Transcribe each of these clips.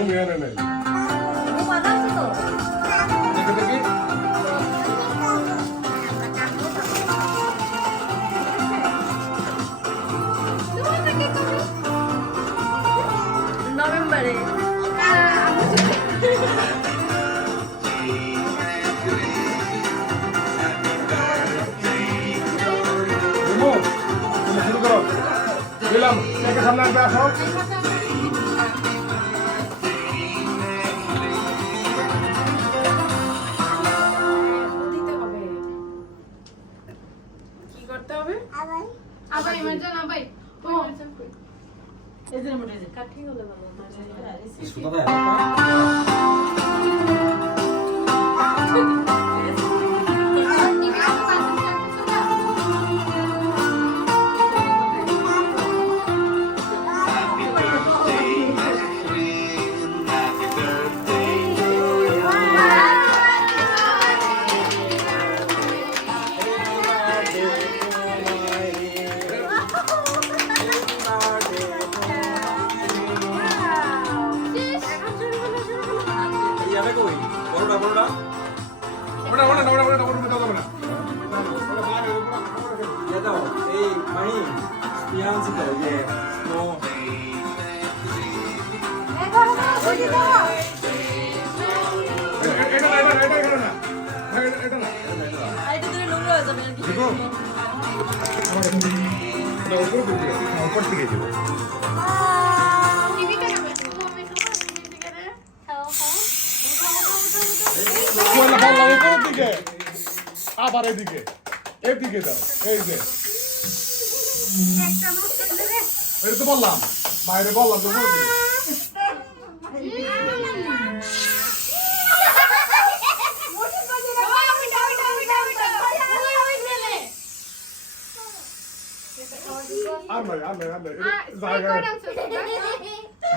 ঘুমিয়ে আনে নাই ঘুমাতে আছে তো দেখে দেখি নভেম্বরে শুরু করো দিলাম একে সামনে আসবে আসো কি করতে হবে আবার ইমার্জেন্সি না ভাই এদের মধ্যে কাঠি হলে ভালো উপর থেকে দিব আবার এদিকে এদিকে দাও এই যে এই তো বললাম বাইরে বললাম তো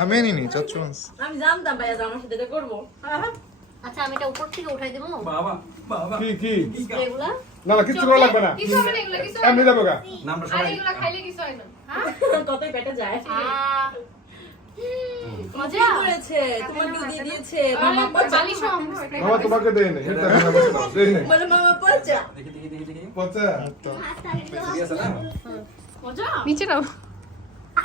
আমি নিনি চাচ্ছু আমি জানতাম ভাইয়া যে আমার সাথে এটা করবো আচ্ছা আমি এটা উপর থেকে উঠাই দেবো বাবা বাবা কি কি এগুলা না না কিছু করা লাগবে না কিছু হবে না এগুলো কিছু এমনি যাবো গা নামটা আর সবাই এগুলো খাইলে কিছু হয় না হ্যাঁ কতই পেটে যায় মজা করেছে তোমাকে দিয়ে দিয়েছে মামা বালিশ মামা তোমাকে দেই না এটা দেই না বলে মামা পচা দেখি দেখি দেখি দেখি পচা সিরিয়াস না মজা নিচে নাও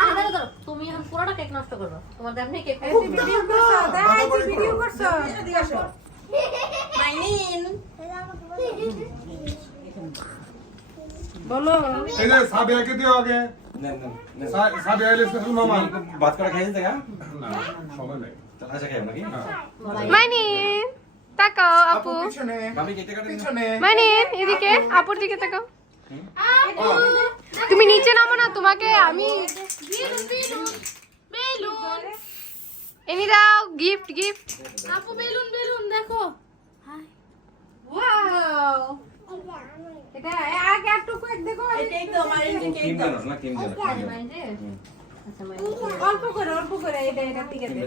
ধরো ধরো তুমি এখন পুরোটা কেক নষ্ট করবে তোমার এমনি কেক ভিডিও করছো দাই ভিডিও করছো মাইনিন বলো এই যে সাবিয়াকে দিও আগে না না না সাবিয়া এলে স্পেশাল মামা বাত করে খাইছেন জায়গা না সময় নাই তাহলে আশা খাইব নাকি মাইনিন তাকাও আপু পিছনে ভাবি কেটে কাটে পিছনে মাইনিন এদিকে আপুর দিকে তাকাও তুমি নিচে নামো না তোমাকে আমি বেলুন এনে দাও গিফট গিফট আপু বেলুন বেলুন দেখো ওয়াও এটা আগে একটু কেক দেখো এটাই তো মাইনিন যে কেক কিম দাও জানো না কিম জানো মাইনিন আচ্ছা মাইনিন অল্প করে এটা থেকে দে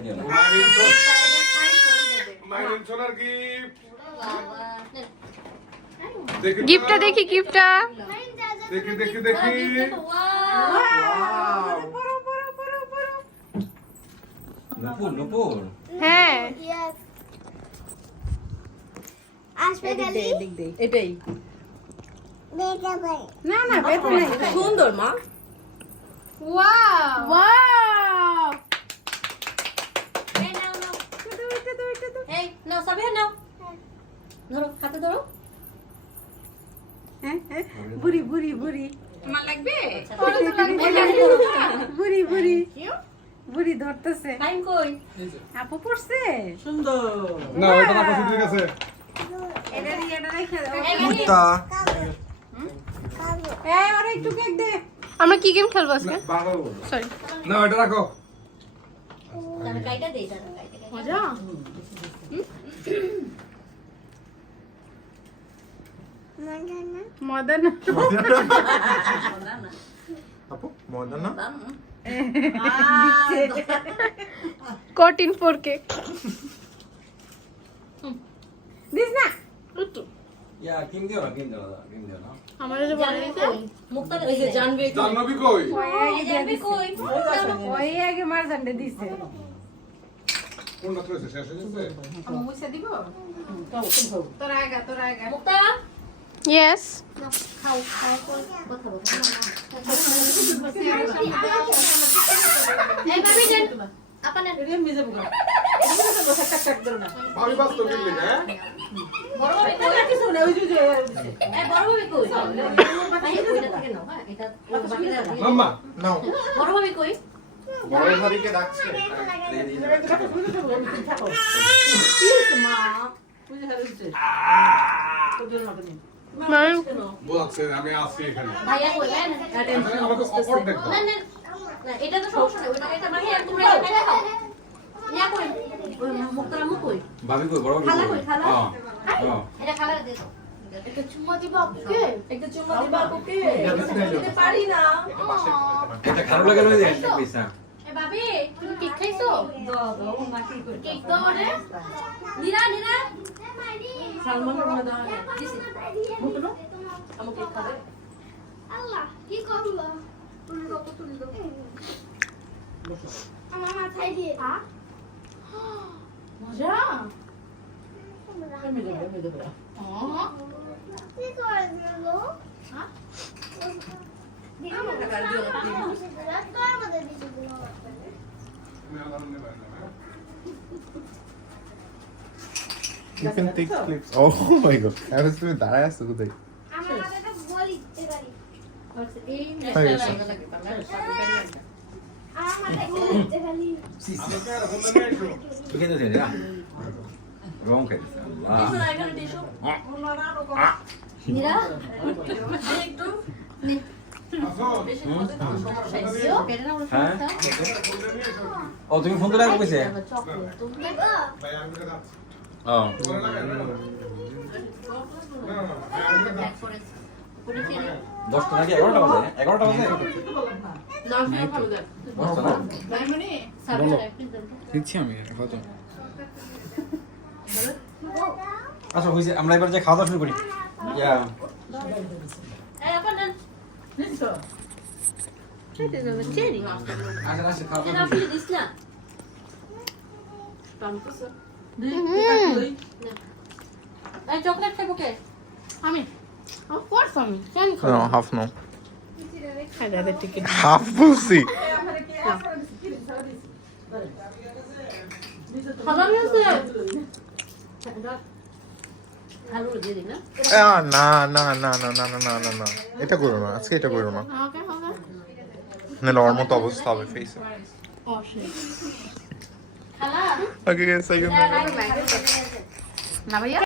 মাইরিন সোনার গিফট গিফটটা দেখি গিফটটা দেখি দেখি দেখি নুপুর নুপুর হ্যাঁ এটাই না না বেতো নাই সুন্দর মা ওয়াও ওয়াও এই নাও নাও এই নাও সাবিয়া নাও ধরো হাতে ধরো বুড়ি বুড়ি বুড়ি তোমার লাগবে বুড়ি বুড়ি বুড়ি ধরতেছে টাইম কই আপু পড়ছে সুন্দর না ওটা না পছন্দ ঠিক আছে এটা রেখে দাও কুত্তা এই আরে একটু কেক দে আমরা কি গেম খেলবো আজকে বাবা সরি না এটা রাখো আমি কাইটা দেই দাদা কাইটা মজা মদন আপু মজা না কঠিন ফোর কেক দিস না ইয়া কিম দিও না কিম দিও না আমাদের যে বলে দিতে মুক্তা এই যে জানবে জাহ্নবী কই জানবে কই ওই আগে মার জানতে দিছে কোনটা করেছে শেষ হয়ে গেছে আমি মুছে দিব তোর আগা মুক্তা ইয়েস খাও খাও কথা বল এই বাবি দেন আপনে রে মিজে বগা ভাবি বাস তো গেলে হ্যাঁ বড় ভাই কই কিছু না ওই যে এই বড় ভাই কই ভাই কইটা থেকে নাও হ্যাঁ এটা বাকি রাখো মাম্মা নাও বড় ভাই কই বড় ভাবিকে ডাকছে মা মামি বলছে আমি আসছি এখানে ভাইয়া কই আমাকে অফার দেখো না না না এটা তো সমস্যা নাই ওটা এটা ভাইয়া তোমরা এটা খাও ইয়া কই ওই মুক্তারামু কই ভাবি কই বড় ভাবি খালা কই কই খালা হ্যাঁ এটা খালা দে দাও একটা চুম্মা দিবা আপুকে একটা চুমা দিবা ওকে দিতে পারি না এটা খারাপ লাগে লই দেন পয়সা এ ভাবি তুমি কেক খাইছো দাও মা কি কই কেক দাও রে নীরা নীরা সালমানের মনে দাও দিছি মুকনো আমাকে কেক খাবে আল্লাহ কি করলো তুলি দাও তুলি দাও আমার মাথায় দিয়ে মজা কি করে দিল তোর মধ্যে দিছিল You can take clips. Oh my god. আমি তুমি দাঁড়ায় আছো কোথায়? আমার মাথাটা বলি দিতে পারি এই হয়ে গেছে। নেশা লাগে পারলা আমার মাথায় বলি দিতে পারি তুই কেন দেন না রং কে টিস্যু আল্লাহ নাই এখানে টিস্যু নীরা একটু নে বেশি মজা খাইছো কেটে না হ্যাঁ ও তুমি ফোন তো লাগবে কইছে চকলেট তুমি ভাই আমি তো যাচ্ছি ও পরে লাগাই না না ব্যাক করে পুরো চিনি 10টা নাকি 11টা বাজে 11টা বাজে নাম দিয়ে ভালো দেখ 10টা না ডায়মন্ডে সাবস্ক্রাইব প্লিজ দাও দিচ্ছি আমি কত আচ্ছা হইছে আমরা এবার যে খাওয়া দাওয়া শুরু করি ইয়া এই আপন দেন নিছো খেতে যাবে চেরি আচ্ছা আচ্ছা খাওয়া এটা দাওয়া আপনি দিস না টানতেছ এই চকলেট খাবো কে আমি অফ কোর্স আমি কেন No, half no. খাই দাদা টিকেট Half বলছি। খাবার আছে আলু দিয়ে দিন না না না না না না না না না না এটা করো না আজকে এটা করো না ওকে ওকে নাহলে ওর মতো অবস্থা হবে ফেসে ও শিট খালা ওকে গাইস আই না ভাইয়া